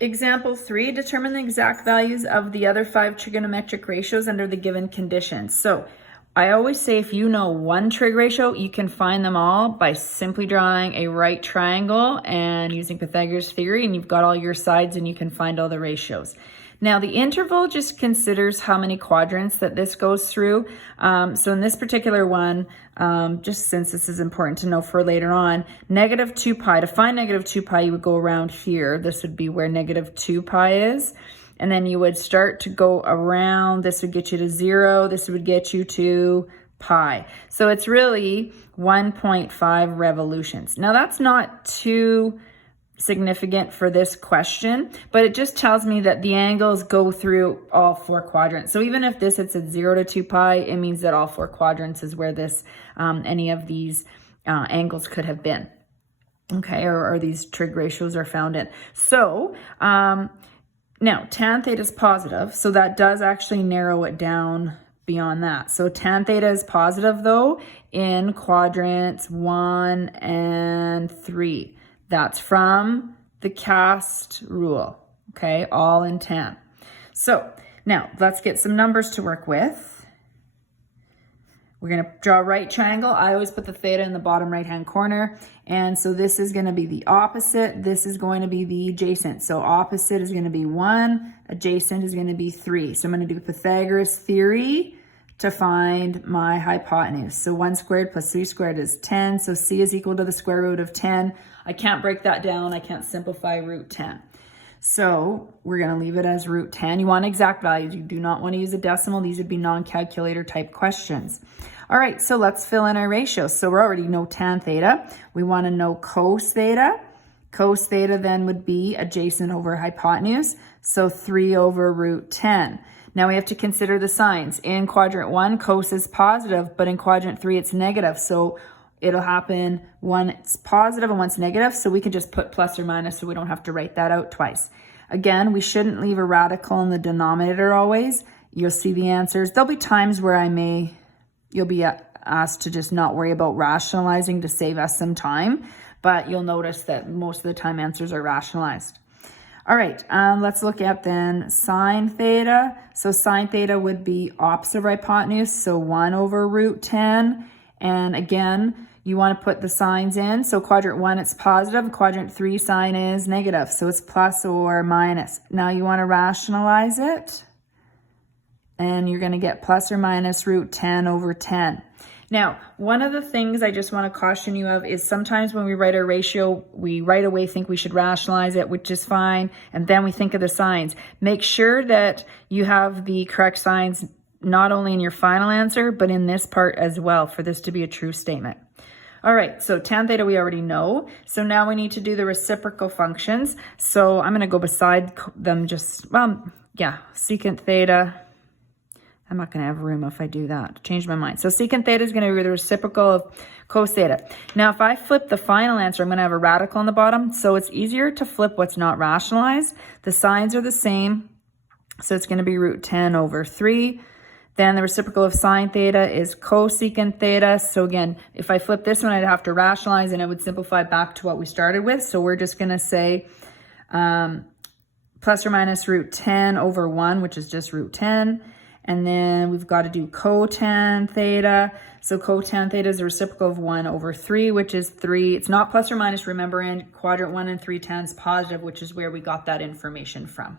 Example 3, determine the exact values of the other 5 trigonometric ratios under the given conditions. So I always say if you know one trig ratio, you can find them all by simply drawing a right triangle and using Pythagoras theory, and you've got all your sides and you can find all the ratios. Now the interval just considers how many quadrants that this goes through. So in this particular one, just since this is important to know for later on, negative 2 pi, to find negative 2 pi, you would go around here. This would be where negative 2 pi is. And then you would start to go around. This would get you to 0. This would get you to pi. So it's really 1.5 revolutions. Now that's not too significant for this question, but it just tells me that the angles go through all 4 quadrants. So even if this hits at 0 to 2 pi, it means that all 4 quadrants is where this any of these angles could have been. Okay, or these trig ratios are found in. So now tan theta is positive, so that does actually narrow it down beyond that. So tan theta is positive though in quadrants 1 and 3. That's from the cast rule, okay, all in tan. So now let's get some numbers to work with. We're going to draw a right triangle. I always put the theta in the bottom right-hand corner. And so this is going to be the opposite. This is going to be the adjacent. So opposite is going to be 1. Adjacent is going to be 3. So I'm going to do Pythagoras theory to find my hypotenuse. So 1 squared plus 3 squared is 10. So C is equal to the square root of 10. I can't break that down. I can't simplify root 10. So we're going to leave it as root 10. You want exact values. You do not want to use a decimal. These would be non-calculator type questions. All right, so let's fill in our ratios. So we already know tan theta. We want to know cos theta. Cos theta then would be adjacent over hypotenuse. So 3 over root 10. Now we have to consider the signs. In quadrant 1, cos is positive, but in quadrant 3, it's negative. So it'll happen when it's positive and one's negative. So we can just put plus or minus so we don't have to write that out twice. Again, we shouldn't leave a radical in the denominator always. You'll see the answers. There'll be times where you'll be asked to just not worry about rationalizing to save us some time. But you'll notice that most of the time answers are rationalized. All right, let's look at then sine theta. So sine theta would be opposite of hypotenuse, so 1 over root 10. And again, you want to put the signs in. So quadrant 1, it's positive. Quadrant 3, sine is negative. So it's plus or minus. Now you want to rationalize it. And you're going to get plus or minus root 10 over 10. Now, one of the things I just want to caution you of is sometimes when we write a ratio, we right away think we should rationalize it, which is fine. And then we think of the signs. Make sure that you have the correct signs not only in your final answer, but in this part as well for this to be a true statement. All right, so tan theta we already know. So now we need to do the reciprocal functions. So I'm going to go beside them secant theta. I'm not going to have room if I do that. Change my mind. So secant theta is going to be the reciprocal of cos theta. Now, if I flip the final answer, I'm going to have a radical on the bottom. So it's easier to flip what's not rationalized. The signs are the same. So it's going to be root 10 over 3. Then the reciprocal of sine theta is cosecant theta. So again, if I flip this one, I'd have to rationalize and it would simplify back to what we started with. So we're just going to say plus or minus root 10 over 1, which is just root 10. And then we've got to do cotan theta. So cotan theta is the reciprocal of 1 over 3, which is 3. It's not plus or minus. Remember, in quadrant 1 and 3, tan is positive, which is where we got that information from.